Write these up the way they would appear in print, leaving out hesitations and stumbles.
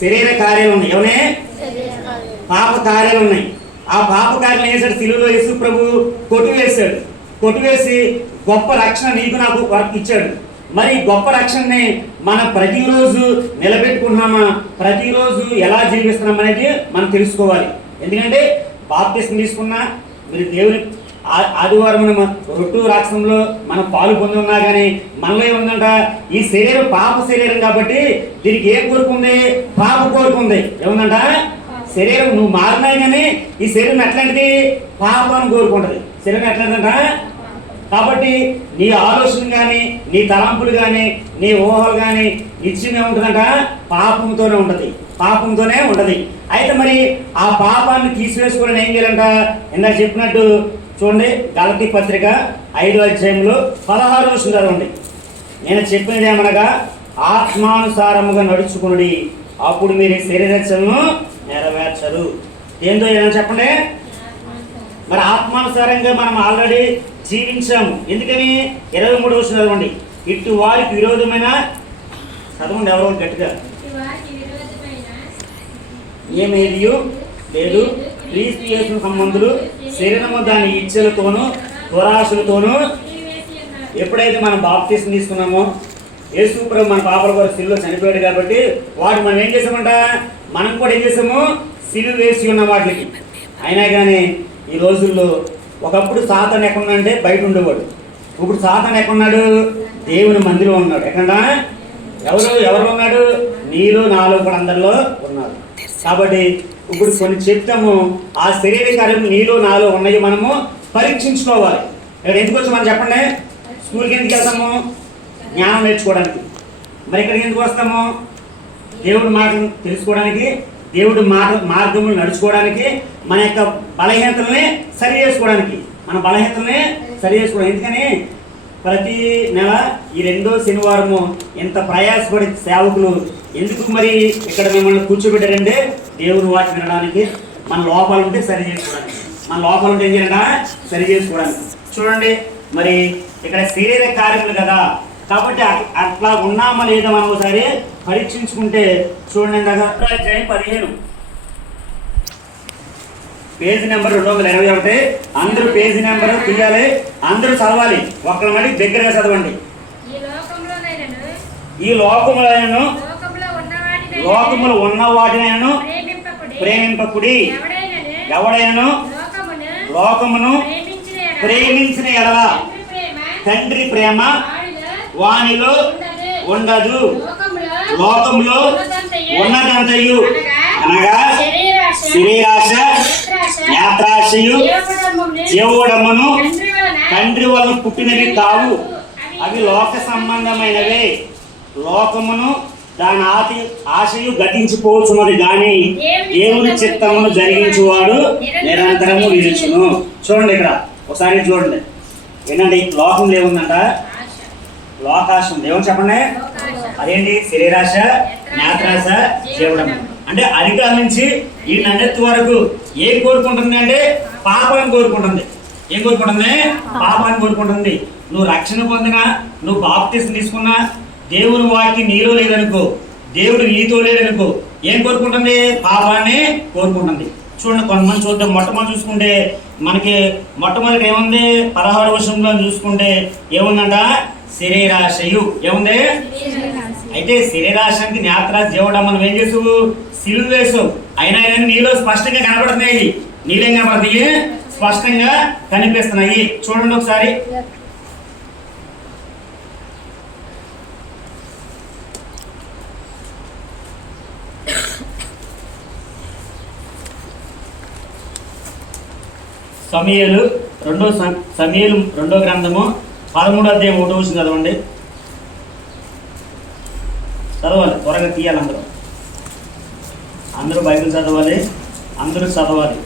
శరీర కార్యాలు ఉన్నాయి. ఏమనే పాప కార్యాలు ఉన్నాయి. ఆ పాప కార్యాలు ఏం చేశాడు? సిలువలో యేసు ప్రభు కొట్టివేశాడు. కొట్టివేసి గొప్ప రక్షణ నీకు నాకు వరకు ఇచ్చాడు. మరి గొప్ప రక్షణని మనం ప్రతిరోజు నిలబెట్టుకుంటున్నామా, ప్రతిరోజు ఎలా జీవిస్తున్నాం అనేది మనం తెలుసుకోవాలి. ఎందుకంటే బాప్తిస్మం తీసుకున్నా మీరు దేవుని ఆదివారం రొట్టు రాక్షంలో మనం పాలు పొంది ఉన్నా కానీ మనలో ఏముందంట, ఈ శరీరం పాప శరీరం కాబట్టి దీనికి ఏం కోరుకుంది? పాప కోరుకుంది. ఏముందంట? శరీరం నువ్వు మారినాయి కానీ ఈ శరీరం ఎట్లాంటిది? పాపాన్ని కోరుకుంటుంది. శరీరం ఎట్లాంటిదంట? కాబట్టి నీ ఆలోచన కానీ నీ తలంపులు కానీ నీ ఊహలు కానీ నిత్యం ఏముంటుందంట? పాపంతోనే ఉంటుంది. పాపంతోనే ఉంటుంది. అయితే మరి ఆ పాపాన్ని తీసివేసుకోవాలని ఏం చేయాలంట? ఇందాక చెప్పినట్టు చూడండి, గలతీ పత్రిక 5వ అధ్యాయంలో 16వ వచనం చదవండి. నేను చెప్పినది ఏమనగా ఆత్మానుసారముగా నడుచుకుని అప్పుడు మీరు శరీరచలను నెరవేర్చరు. ఏందో ఏమని చెప్పండి. మరి ఆత్మానుసారంగా మనం ఆల్రెడీ జీవించాము. ఎందుకని? 23వ వచనం చదవండి. ఇటు వారికి విరోధమైన చదవండి, ఎవరో గట్టిగా. ఏమేది లేదు, క్రీస్తు యేసు సంబంధులు శరీరము దాని ఇచ్చలతోనూ దురాశలతోనూ. ఎప్పుడైతే మనం బాప్తిస్మం తీసుకున్నామో, యేసు ప్రభు మన పాపల కొరకు సిలువలో చనిపోయాడు కాబట్టి వాడు మనం ఏం చేసామంట? మనం కూడా ఏం చేసాము? సిలువ వేసి ఉన్న వాటికి. అయినా కానీ ఈ రోజుల్లో ఒకప్పుడు సాతాను ఎక్కడున్నాడంటే బయట ఉండేవాడు. ఇప్పుడు సాతాను ఎక్కడున్నాడు? దేవుని మందిలో ఉన్నాడు. ఎక్కడ? ఎవరు ఉన్నాడు? నీలో నాలో కూడా అందరిలో ఉన్నాడు. కాబట్టి ఇప్పుడు కొన్ని చెప్తాము, ఆ శరీర కార్యం నీలో నాలో ఉన్నాయి, మనము పరీక్షించుకోవాలి. ఇక్కడ ఎందుకు వచ్చి మనం చెప్పండి? స్కూల్కి ఎందుకు వెళ్తాము? జ్ఞానం నేర్చుకోవడానికి. మరి ఇక్కడికి ఎందుకు వస్తాము? దేవుడి మాటలు తెలుసుకోవడానికి, దేవుడి మార్గములు నడుచుకోవడానికి, మన యొక్క బలహీనతల్ని సరి చేసుకోవడానికి. మన బలహీనతల్ని సరి చేసుకోవడం. ఎందుకని ప్రతి నెల ఈ 2వ శనివారము ఎంత ప్రయాసపడి సేవకులు ఎందుకు మరి ఇక్కడ మిమ్మల్ని కూర్చోబెట్టారంటే దేవుని వాటి వినడానికి, మన లోపాలు ఉంటే సరి చేసుకోవడానికి. మన లోపాలు ఉంటే ఏం చేయాలంటే సరి చేసుకోవడానికి. చూడండి, మరి ఇక్కడ శరీర కార్యములు కదా, కాబట్టి అట్లా ఉన్నామా లేదా మనం ఒకసారి పరీక్షించుకుంటే చూడండి. అధ్యాయం 15 పేజీ నెంబర్ 221. అందరూ పేజీ నెంబర్ తీయాలి, అందరూ చదవాలి. ఒక్కరి మళ్ళీ దగ్గరగా చదవండి. ఈ లోకములను లోకములు ఉన్న వాటినైనా ప్రేమింపకుడి. ఎవడైనా లోకమును ప్రేమించిన ఎడల తండ్రి ప్రేమ వానిలో ఉండదు. లోకంలో ఉన్నదంతయు అనగా శరీరాశ, నేత్రాశయు, జీవోడమ్మను తండ్రి వలన పుట్టినవి కావు. అవి లోక సంబంధమైనవే. లోకమును దాని ఆశయు గతించిపోతున్నది కానీ దేవుని చిత్తమును జరిగించువాడు నిరంతరము నిలుచును. చూడండి, ఇక్కడ ఒకసారి చూడండి, ఏంటంటే ఈ లోకంలో ఏముందంట? లోకాశం. ఏమని చెప్పండి? అదేంటి? శరీరాశ, నేత్రాశ, జీవడమ్మ. అంటే అధికారం నుంచి ఈ నన్నెత్తు వరకు ఏం కోరుకుంటుంది అంటే పాపాన్ని కోరుకుంటుంది. ఏం కోరుకుంటుంది? పాపాన్ని కోరుకుంటుంది. నువ్వు రక్షణ పొందినా, నువ్వు బాప్తిస్మం తీసుకున్నా, దేవుని వాక్యం నీలో లేదనుకో, దేవుడు నీతో లేదనుకో, ఏం కోరుకుంటుంది? పాపాన్ని కోరుకుంటుంది. చూడండి, కొంతమంది చూద్దాం. మొట్టమొదటి చూసుకుంటే మనకి మొట్టమొదటి ఏముంది? 16వ వచనంలో చూసుకుంటే ఏముందంట? శరీరాశయు. ఏముంది? అయితే శరీరాశానికి నేత్రాశ, జీవడం మనం ఏం చేసావు? సిలువ వేసావు. అయినా కానీ నీలో స్పష్టంగా కనబడుతున్నాయి. నీళ్ళేం కనబడుతున్నాయి? స్పష్టంగా కనిపిస్తున్నాయి. చూడండి ఒకసారి. సమూయేలు 2వ గ్రంథము 13వ అధ్యాయం 1వ వచనం చదవండి. చదవాలి, త్వరగా తీయాలి. అందరూ బైబిల్ చదవాలి, అందరూ చదవాలి.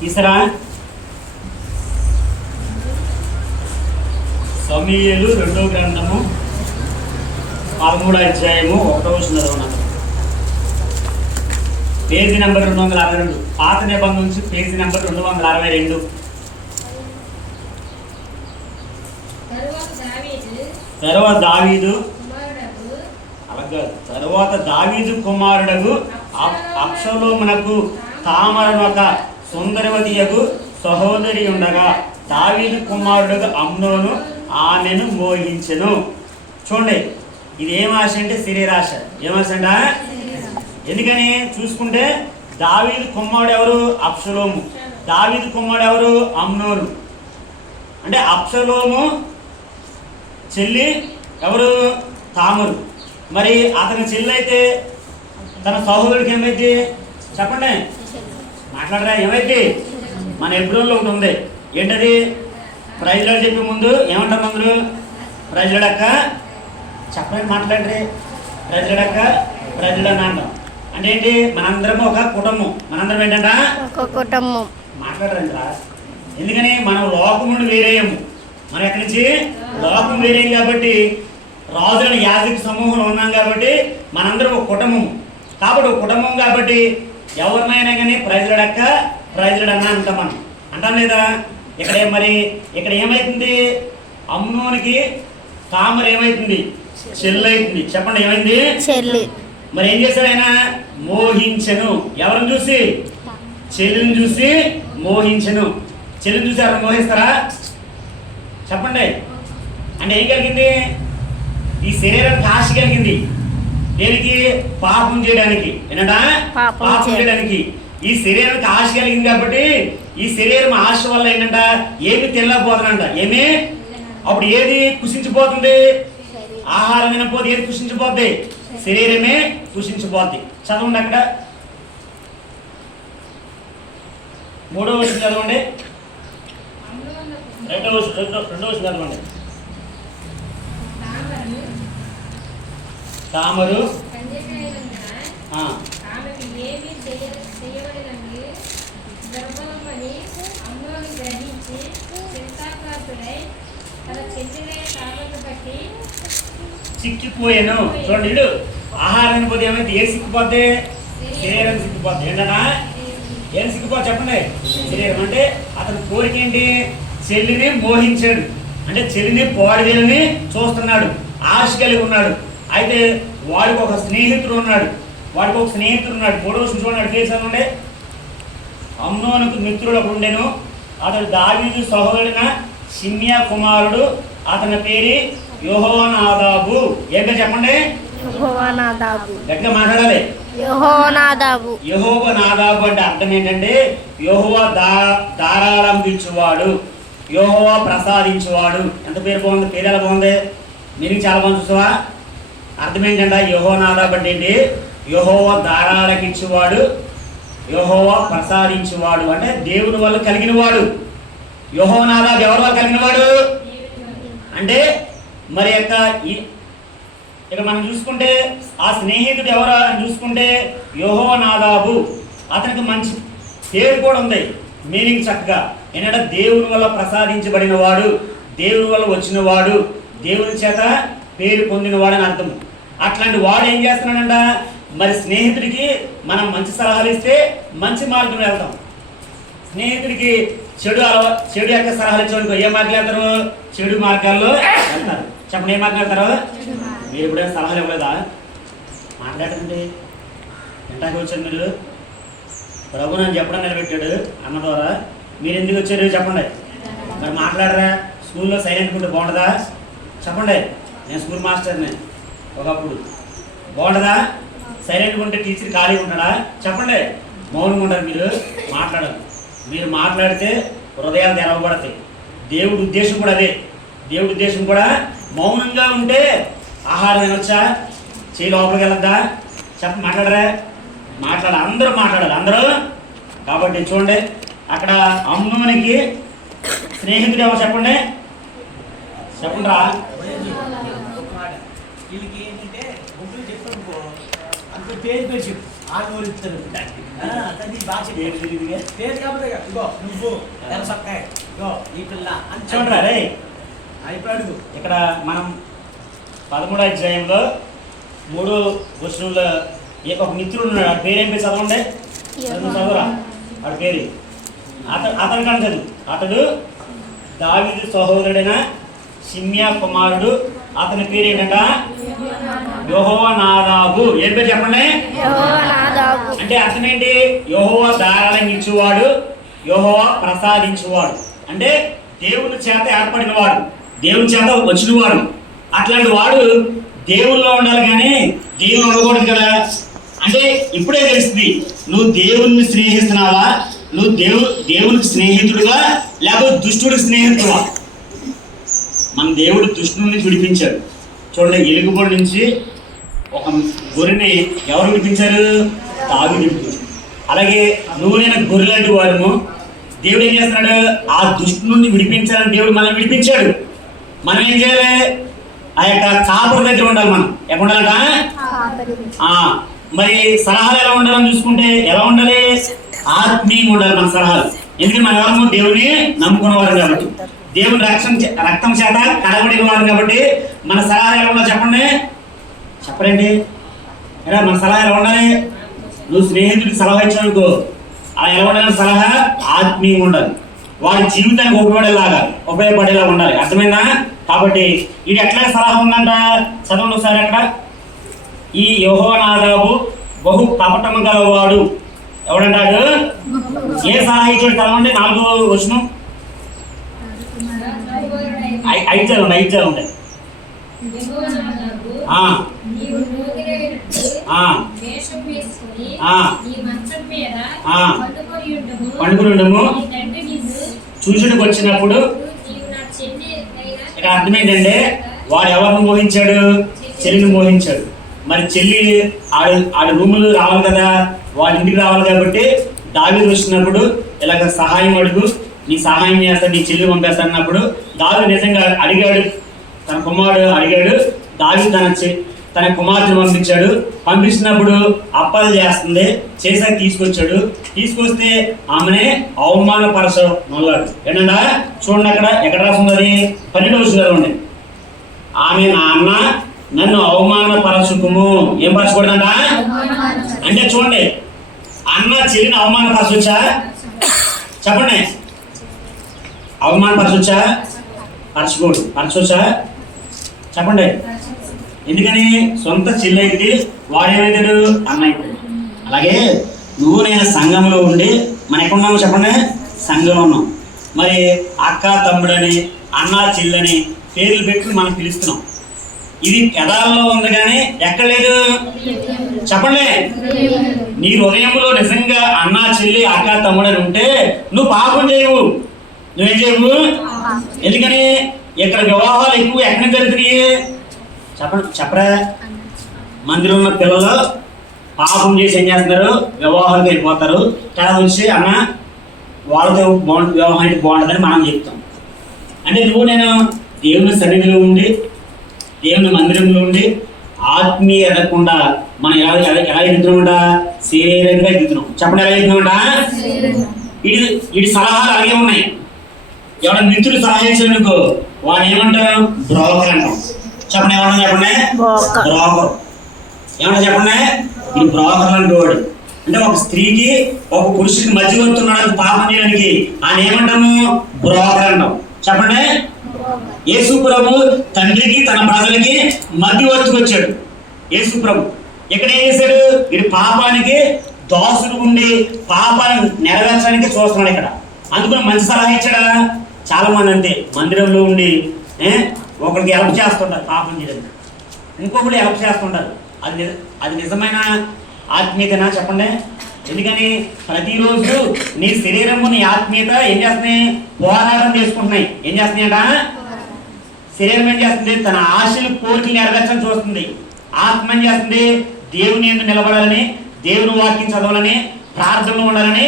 తీసరా? సమూయేలు 2వ గ్రంథము 13వ అధ్యాయము 1వ వచనం చదవండి. Page number 262. పాత నిబంధన నుంచి పేజీ నెంబర్ 262. తర్వాత దావీదు అలాగే తర్వాత దావీదు కుమారుడకు అబ్షలోమునకు తామరనొక సుందరవతియకు సహోదరి ఉండగా దావీదు కుమారుడు అమ్నోను ఆమెను మోహించెను. చూడండి, ఇది ఏం ఆశ అంటే శరీరాశ. ఏమాశ అంట? ఎందుకని చూసుకుంటే దావీదు కుమారుడు ఎవరు? అబ్షలోము. దావీదు కుమారుడు ఎవరు? అమ్నోను. అంటే అబ్షలోము చెల్లి ఎవరు? తామరు. మరి అతని చెల్లి అయితే తన సహోదరుడికి ఏమైంది చెప్పండి, మాట్లాడరా? ఏమైంది? మన ఎబ్రోన్లో ఒకటి ఉంది, ఏంటది? ప్రైజ్లాడు చెప్పే ముందు ఏమంటారు అందరూ? ప్రైజ్లాడక్క చెప్పండి, మాట్లాడరే. ప్రైజ్లాడక్క ప్రైజ్లాడ అంటాం. అంటే ఏంటి? మనందరం ఒక కుటుంబం. మనందరం ఏంటంట? ఒక కుటుంబం. మాట్లాడరంటరా. ఎందుకని? మనం లోకం నుండి వేరేయము. మనం ఎక్కడి నుంచి? లోకం వేరేయం కాబట్టి, రాజుల యాజక సమూహంలో ఉన్నాం కాబట్టి మనందరం ఒక కుటుంబం. కాబట్టి ఒక కుటుంబం కాబట్టి ఎవరినైనా కానీ ప్రైజ్లాడక్క ప్రైజ్లాడన్నా అంటాం. మనం అంటాం లేదా? ఇక్కడ మరి ఇక్కడ ఏమైతుంది? అమ్నోనికి తామర ఏమైతుంది? చెల్లి అవుతుంది. చెప్పండి, ఏమైంది? చెల్లి. మరి ఏం చేశాడు ఆయన? మోహించెను. ఎవరిని చూసి? చెల్లిని చూసి మోహించెను. చెల్లిని చూసి ఎవరు మోహిస్తారా? చెప్పండి. అంటే ఏం కలిగింది? ఈ శరీరానికి ఆశ కలిగింది. దేనికి? పాపం చేయడానికి. ఏంటంట? పాపం చేయడానికి. ఈ శరీరానికి ఆశ కలిగింది కాబట్టి ఈ శరీరం ఆశ వల్ల ఏంటంట? ఏమి తినలేకపోతుందంట. ఏమి? అప్పుడు ఏది కుషించిపోతుంది? ఆహారం తినకపోతే ఏది కుషించిపోద్ది? శరీరమే కుషించిపోద్ది. చదవండి అక్కడ 3వ వచనం చదవండి. 2వ వచనం చదవండి. తామరు చిక్కిపోయాను. చూడండి, ఇడు ఆహారం పోతే ఏమైతే? ఏ సిక్కిపోద్ది? శరీరం సిక్కిపోద్ది. ఏంటన్నా? ఏం సిక్కిపోద్ది చెప్పండి? శరీరం. అంటే అతని కోరిక ఏంటి? చెల్లిని మోహించాడు. అంటే చెల్లిని పాడిదేలని చూస్తున్నాడు, ఆశ కలిగి ఉన్నాడు. అయితే వాడికి ఒక స్నేహితుడు ఉన్నాడు. 3వ వచనం చూడండి, కేసానుండే. అమ్నోనుకు మిత్రుడు ఒకడు ఉండెను. అతడు దావీదు సహోదరుడైన షిమ్యా కుమారుడు. అతని పేరు యెహోనాదాబు. ఏంటో చెప్పండి? గట్టిగా మాట్లాడాలి. యెహోనాదాబు. అంటే అర్థం ఏంటంటే యెహోవా ధారాళంబించువాడు, యెహోవా ప్రసాదించువాడు. ఎంత పేరు బాగుంది! పేరు ఎలా బాగుంది! మీరు చాలా బాగుంది. చూసావా? అర్థం ఏంటంటే యెహోనాదాబు అంటే ఏంటి? యెహోవా ధారాళకిచ్చువాడు, యెహోవా ప్రసాదించువాడు. అంటే దేవుని వల్ల కలిగిన వాడు. యెహోనాదాబు ఎవరి వల్ల కలిగిన వాడు అంటే మరి ఇక మనం చూసుకుంటే ఆ స్నేహితుడు ఎవరు అని చూసుకుంటే యెహోనాదాబు. అతనికి మంచి పేరు కూడా ఉంది, మీనింగ్ చక్కగా. ఏంటంటే దేవుని వల్ల ప్రసాదించబడిన వాడు, దేవుని వల్ల వచ్చిన వాడు, దేవుని చేత పేరు పొందినవాడు అని అర్థం. అట్లాంటి వాడు ఏం చేస్తున్నాడంట? మరి స్నేహితుడికి మనం మంచి సలహాలు ఇస్తే మంచి మార్గంలో వెళ్తాం. స్నేహితుడికి చెడు యొక్క సలహాలు ఇచ్చేవాడికి ఏ మార్గాలు వెళ్తారు? చెడు మార్గాల్లో వెళ్తారు. చెప్పండి, ఏ మార్గం వెళ్తారు? మీరు ఎప్పుడైనా సలహాలు ఇవ్వలేదా? మాట్లాడండి. ఎంటాకి వచ్చారు మీరు? ప్రభు నన్ను చెప్పడం నిలబెట్టాడు అన్న ద్వారా. మీరు ఎందుకు వచ్చారు చెప్పండి. మరి మాట్లాడరా? స్కూల్లో సైలెంట్ ఉంటే బాగుంటుందా? చెప్పండి. నేను స్కూల్ మాస్టర్ని ఒకప్పుడు. బాగుంటుందా? సైలెంట్గా ఉంటే టీచర్ ఖాళీగా ఉంటాడా? చెప్పండి. మౌనంగా ఉంటారు మీరు, మాట్లాడాలి. మీరు మాట్లాడితే హృదయాలు తెరవబడతాయి. దేవుడి ఉద్దేశం కూడా అదే. దేవుడి ఉద్దేశం కూడా మౌనంగా ఉంటే ఆహారం తినొచ్చా? చేయి లోపలికి వెళ్ళద్దా? మాట్లాడరా? అందరూ మాట్లాడాలి, అందరూ. కాబట్టి చూడండి, అక్కడ అమ్నోనికి స్నేహితుడు ఎవరు చెప్పండి? రా. చూడరా రే, ఇక్కడ మనం 13వ అధ్యాయంలో 3వ వచనంలో ఒక మిత్రుడు ఉన్నాడు. ఆ పేరేం పేరు చదవండి. చదువురా వాడి పేరు. అతని కానీ చదువు. అతడు దావీదు సహోదరుడైన షిమ్యా కుమారుడు, అతని పేరు ఏంటంట యెహోనాదాబు. ఏం పేరు చెప్పండి? అంటే అర్థం ఏంటి? యెహోవా ధారాళంగా ఇచ్చేవాడు, యెహోవా ప్రసాదించేవాడు. అంటే దేవుని చేత ఏర్పడినవాడు, దేవుని చేత వచ్చినవాడు. అట్లాంటి వాడు దేవుల్లో ఉండాలి కానీ దేవుని ఉండకూడదు కదా. అంటే ఇప్పుడే తెలుస్తుంది నువ్వు దేవుణ్ణి స్నేహిస్తున్నావా, నువ్వు దేవునికి స్నేహితుడుగా లేకపోతే దుష్టుడికి స్నేహితుడువా. మన దేవుడు దుష్టుడి నుంచి విడిపించాడు. చూడండి, ఎలుగుబడి నుంచి ఒక గొర్రెని ఎవరు విడిపించారు? దావీదు విడిపించాడు. అలాగే నువ్వు నేను గొర్రెలాంటి వారము. దేవుడు ఏం చేస్తున్నాడు? ఆ దుష్టు నుండి విడిపించాలని దేవుడు మనం విడిపించాడు. మనం ఏం చేయాలి? ఆ యొక్క కాపుల దగ్గర ఉండాలి. మనం ఎక్కడ ఉండాలంట? మరి సలహాలు ఎలా ఉండాలని చూసుకుంటే ఎలా ఉండాలి? ఆత్మీయంగా ఉండాలి మన సలహాలు. ఎందుకంటే మన ఎవరు? దేవుని నమ్ముకున్నవారు కాబట్టి, దేవుని రక్తం చేత కడగబడిన వారు కాబట్టి మన సలహాలు ఎలా ఉండాలి చెప్పండి? చెప్పరండి. ఎలా మన సలహా ఎలా ఉండాలి? నువ్వు స్నేహితుడికి సలహా ఇచ్చానుకో, అలా ఎలా ఉండాలని సలహా ఆత్మీయంగా ఉండాలి. వారి జీవితానికి ఉపయోగపడేలా ఉండాలి. అర్థమైందా? కాబట్టి ఇది ఎట్లా సలహా ఉందంట? చదవండి ఒకసారి అక్కడ. ఈ యెహోనాదాబు బహు కపటము గలవాడు. ఎవడంటాడు? ఏ సలహా ఇచ్చాడు? చదవండి 4వ వచనం. 5 చదవండి. పండుకుని ఉండము చూసుడికి వచ్చినప్పుడు. ఇక్కడ అర్థం ఏంటంటే వాడు ఎవరిని మోహించాడు? చెల్లిని మోహించాడు. మరి చెల్లి ఆడ రూములు రావాలి కదా, వాడి ఇంటికి రావాలి. కాబట్టి దావీదు వచ్చినప్పుడు ఇలాగ సహాయం అడుగు, నీ సహాయం చేస్తాను, నీ చెల్లి పంపేస్తాను అన్నప్పుడు దావీదు నిజంగా అడిగాడు. తన కుమారుడు అడిగాడు. దావీదు తన కుమార్తెను పంపించాడు. పంపించినప్పుడు అప్పాలు చేస్తుంది. చేసాక తీసుకొస్తే ఆమెనే అవమానపరచనున్నాడు. ఏంటంటే చూడండి, ఎక్కడ రాసున్నది? 12వ వచనంలో. ఆమె నా అన్న నన్ను అవమానపరచుకుము. ఏం పరచకూడదంట? అంటే చూడండి, అన్న చెల్లిని అవమానపరచొచ్చా? చెప్పండి. అవమానపరచొచ్చా? పరచొచ్చా? చెప్పండి. ఎందుకని? సొంత చెల్లి అయితే వాడేమైతాడు? అన్న అవుతాడు. అలాగే నువ్వు నేను సంఘంలో ఉండి మనం ఎక్కడున్నాము చెప్పండి? సంఘంలో ఉన్నాం. మరి అక్క తమ్ముడని అన్న చెల్లని పేర్లు పెట్టి మనం పిలుస్తున్నాం. ఇది పెదాల్లో ఉంది కానీ ఎక్కడ లేదు చెప్పండి. నీ హృదయంలో నిజంగా అన్న చెల్లి అక్క తమ్ముడని ఉంటే నువ్వు పాపం చేయవు. నువ్వేం చేయవు. ఎందుకని? ఇక్కడ వివాహాలు ఎక్కువ ఎక్కడ జరుగుతున్నాయి చెప్పరా? మందిరంలో పిల్లలు పాపం చేసి ఏం చేస్తున్నారు? వివాహానికి వెళ్ళిపోతారు. తర్వాత వచ్చి అన్న వాళ్ళతో వివాహం అయితే బాగుంటుందని మనం చెప్తాం. అంటే నువ్వు నేను దేవుని సన్నిధిలో ఉండి దేవుని మందిరంలో ఉండి ఆత్మీయ ఎదగకుండా మనం ఎలా ఎదుగుతున్నామంట? శరీరంగా ఎదుగుతున్నాం. చెప్పండి, ఎలా ఎదుగుతున్నామంట? ఇది సలహాలు అలాగే ఉన్నాయి. ఎవరైనా మిత్రులు సలహా ఇచ్చేందుకు వాడు ఏమంటారు? బ్రోకర్ అంటాం. చెప్పండి, ఏమన్నా చెప్పండి? బ్రోకర్. ఏమన్నా చెప్పండి? ఇది బ్రోకర్ అంటే వాడు. అంటే ఒక స్త్రీకి ఒక పురుషుడికి మధ్యవర్తున్నాడు పాపం చేయడానికి ఆయన ఏమంటాము? బ్రోకర్ అంటాం. చెప్పండి. యేసు ప్రభు తండ్రికి తన ప్రజలకి మధ్యవర్తికి వచ్చాడు. యేసు ప్రభు ఇక్కడ ఏం చేశాడు? ఇది పాపానికి దోసుడు ఉండి పాపాన్ని నెరవేర్చడానికి చూస్తున్నాడు ఇక్కడ. అందుకని మంచి సలహా ఇచ్చాడా? చాలా మంది అంతే, మందిరంలో ఉండి ఒకరికి హెల్ప్ చేస్తుంటారు పాపం చేయడానికి, ఇంకొకటి హెల్ప్ చేస్తుంటారు. అది నిజమైన ఆత్మీయతనా చెప్పండి? ఎందుకని ప్రతిరోజు నీ శరీరము నీ ఆత్మీయత ఏం చేస్తున్నాయి? పోరాటం చేసుకుంటున్నాయి. ఏం చేస్తున్నాయట? శరీరం ఏం చేస్తుంది? తన ఆశలు కోరికలు నెరవేర్చని చూస్తుంది. ఆత్మ ఏం చేస్తుంది? దేవుని యందు నిలబడాలని, దేవుని వాక్యం చదవాలని, ప్రార్థనలో ఉండాలని.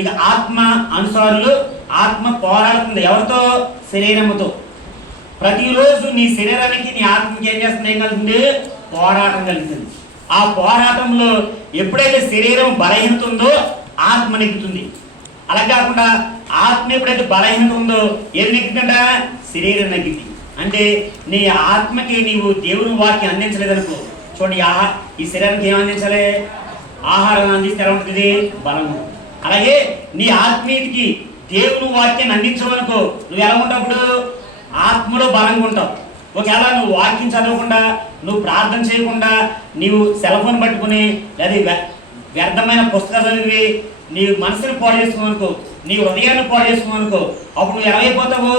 ఇక ఆత్మ అనుసారులు ఆత్మ పోరాడుతుంది. ఎవరితో? శరీరముతో. ప్రతిరోజు నీ శరీరానికి నీ ఆత్మకి ఏం చేస్తుంది? ఏం కలుగుతుంది? పోరాటం కలుగుతుంది. ఆ పోరాటంలో ఎప్పుడైతే శరీరం బలహీనత ఉందో ఆత్మ నెగ్గుతుంది. అలా కాకుండా ఆత్మ ఎప్పుడైతే బలహీనత ఉందో ఏది నెగ్గుతుంట? శరీరం నెగ్గింది. అంటే నీ ఆత్మకి నీవు దేవుని వాక్యం అందించలేదనుకో, చూడండి, ఈ శరీరానికి ఏం అందించాలి? ఆహారం అందిస్తే ఎలా ఉంటుంది? బలము. అలాగే నీ ఆత్మీయతకి దేవుని వాక్యాన్ని అందించవనుకో, నువ్వు ఎలా ఉంటావు? ఆత్మలో బలంగా ఉంటావు. ఒకవేళ నువ్వు వాక్యం చదవకుండా, నువ్వు ప్రార్థన చేయకుండా, నీవు సెల్ ఫోన్ పట్టుకుని లేదా వ్యర్థమైన పుస్తకాలు చదివి నీ మనసుని పాడు చేసుకోమనుకో, నీ హృదయాన్ని పాడు చేసుకోమనుకో, అప్పుడు నువ్వు ఏమైపోతావు?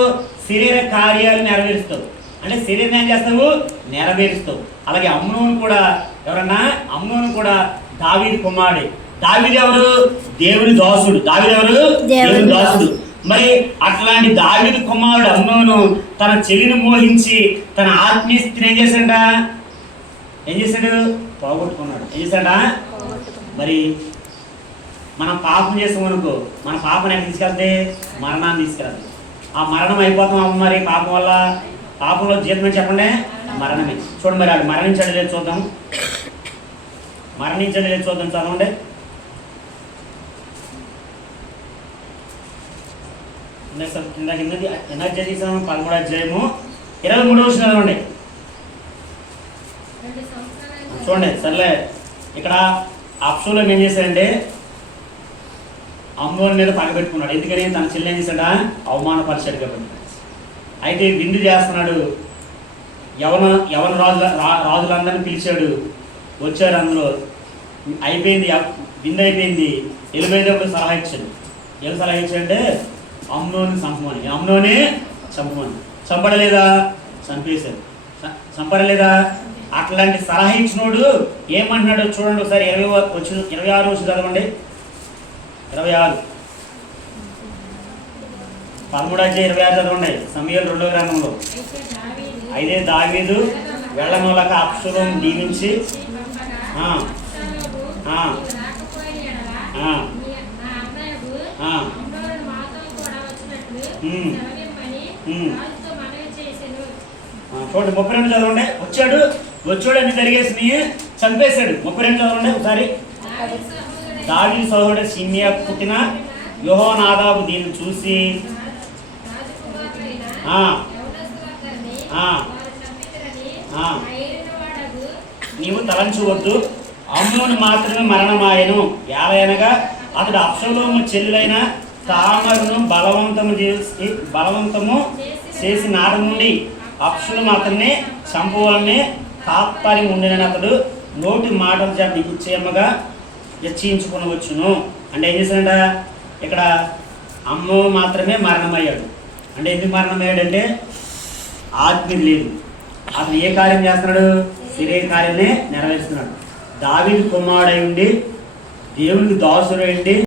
శరీర కార్యాలు నెరవేరుస్తావు. అంటే శరీరం ఏం చేస్తావు? నెరవేరుస్తావు. అలాగే అమ్నోను కూడా, ఎవరన్నా అమ్నోను కూడా దావీదు కుమారుడే. దావీదు ఎవరు? దేవుని దాసుడు. దావీదు ఎవరు? దేవుని దాసుడు. మరి అట్లాంటి దావీదు కుమారుడు అమ్నోను తన చెల్లిని మోహించి తన ఆత్మీయ స్థితిని ఏం చేశాడు? పోగొట్టుకున్నాడు. ఏం చేశాడా? మరి మనం పాపం చేసామనుకో, మన పాపం ఎక్కడ తీసుకెళ్తే మరణాన్ని తీసుకెళ్తాం. ఆ మరణం అయిపోతాం. మరి పాపం వల్ల, పాపంలో జీతం చెప్పండి, మరణమే. చూడండి, మరి అది మరణించడం లేదు చూద్దాం. మరణించడం లేదు చూద్దాం, చదవండి. ఇందాక చేసాము 13వ అధ్యాయము 23వ వచనం చదవండి. చూడండి. సర్లే, ఇక్కడ అబ్షాలోము ఏం చేశాడంటే అమ్నోను మీద పగబెట్టుకున్నాడు. ఎందుకని? తన చెల్లి ఏం చేశాడా? అవమానపరిచాడు కాబట్టి. అయితే విందు చేస్తున్నాడు. యవన రాజులందరినీ పిలిచాడు. వచ్చారు. అందులో అయిపోయింది, విందు అయిపోయింది. వెళ్ళిపోయేటప్పుడు సలహా ఇచ్చాడు. ఏం సలహా ఇచ్చాడంటే అమ్నోని చంపమని. అమ్నోని చంపమని. చంపడలేదా? చంపేశాడు. చంపడలేదా? అట్లాంటి సలహా ఇచ్చినోడు ఏమంటున్నాడు చూడండి ఒకసారి. 26 వచ్చి చదవండి. 26 13వ అధ్యాయం 26 చదవండి. సమూయేలు 2వ గ్రంథంలో. అయితే దావీదు వెళ్ళమూలక అబ్షాలోము దీవించి చూడండి. 32 చదవండి. వచ్చాడు అన్ని జరిగేసి చంపేశాడు. 32 చదవండి ఒకసారి. దావీదు సహోదరుడు షిమ్యా పుట్టిన యెహోనాదాబు దీన్ని చూసి నీవు తలంచవద్దు, అమ్నోను మాత్రమే మరణమాయను. ఏలయనగా అతడు అబ్షాలోము చెల్లెలైన తామరును బలవంతము చేసి నాడ నుండి అబ్షాలోము అతన్ని చంపవాలని తాత్పర్యం ఉండినని అతడు నోటి మాటల చేత నిశ్చయముగా హెచ్చించుకునవచ్చును. అంటే ఏం చేశాడంట? ఇక్కడ అమ్నోను మాత్రమే మరణమయ్యాడు. అంటే ఎందుకు మరణమయ్యాడంటే ఆత్మీయ లేదు. అతను ఏ కార్యం చేస్తున్నాడు? శరీర కార్యాన్ని నెరవేరుస్తున్నాడు. దావీదు కుమారుడై ఉండి దేవునికి దాసుడై ఉండి